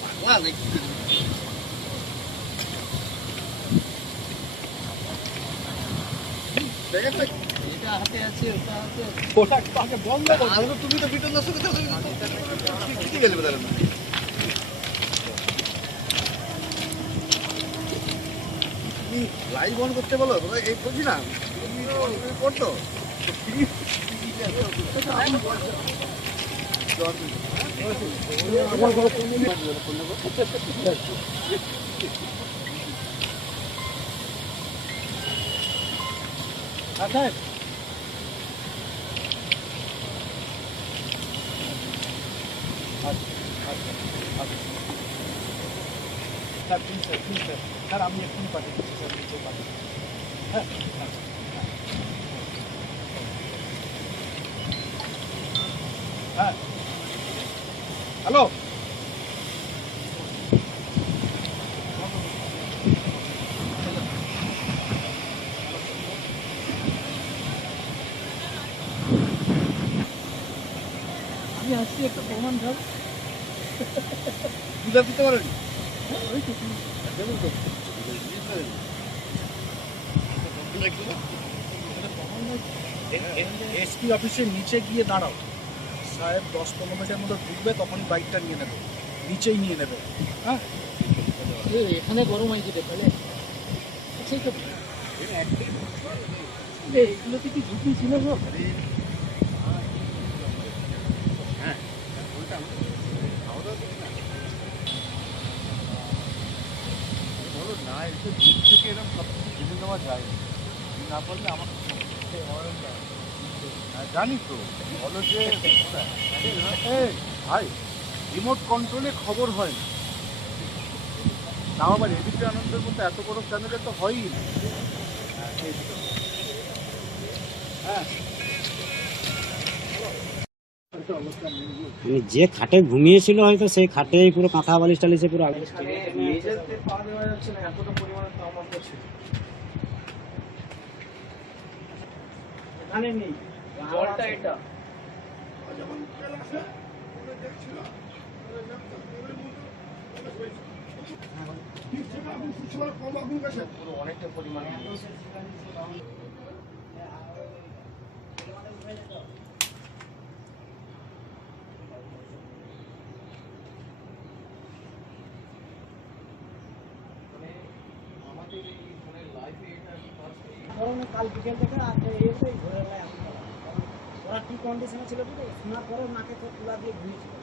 পাগলা নাকি এটা হাতে আছে ওটা আছে বন্ধ করো তুমি তো বিটন দাস কথা কি গেলে বলে লাইভ অন করতে বলো তোমরা এই বুঝি না তুমি করতো আচ্ছা স্যার প্লিজ স্যার স্যার আমি এক্ষুনি পাঠিয়ে দিচ্ছি স্যার নিচে পাঠিয়ে হ্যাঁ হ্যাঁ হ্যালো আমি আসছি একটা প্রমাণ ধর বুঝা দিতে পারেন ওই তো দেখুন তো এসপি অফিসের নিচে গিয়ে দাঁড়াও সাহেব 10-15 মিনিটের মধ্যে ঢুকবে তখনই বাইকটা নিয়ে নেবে নিচেই নিয়ে নেবে হ্যাঁ এখানে গরম হয়েছে তাহলে সেই তো এগুলোতে কি ঝুঁকি ছিল সব হ্যাঁ বলো না একটু দূর থেকে এরকম সব কিছু জেনে দেওয়া যায় না পারলে আমাকে জানি তো বলো যে ভাই রিমোট কন্ট্রোলে খবর হয় না তাও আবার এবিপি আনন্দের মতো এত বড় চ্যানেলে তো হয়ই না হ্যাঁ যে খাটে ঘুমিয়েছিল হয়তো সেই খাটেই পুরো কাঁথা বালিশ টালিশে পুরো জলটা এটা অনেকটা পরিমাণে কাল বিকেল থেকে ঘরে ওরা কি কন্ডিশনে ছিল শোনার পরে মাকে তো তুলা দিয়ে ঘুরিয়েছিল